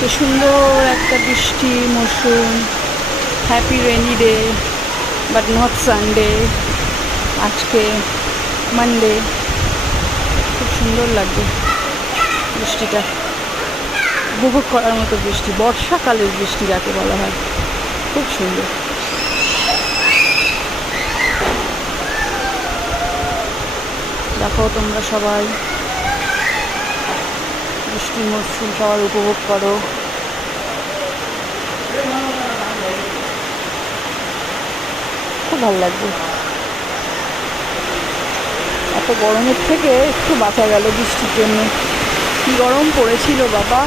আজকে সুন্দর একটা বৃষ্টি মৌসুম, happy rainy day but not Sunday. আজকে মানডে। খুব সুন্দর লাগবে বৃষ্টিটা, উপভোগ করার মতো বৃষ্টি, বর্ষাকালের বৃষ্টি যাকে বলা হয়, খুব সুন্দর। দেখো তোমরা সবাই বৃষ্টির মরশুম সবাই উপভোগ করো। খুব ভালো লাগবে। এত গরমের থেকে একটু বাঁচা গেল বৃষ্টির জন্য। কি গরম পড়েছিল বাবা।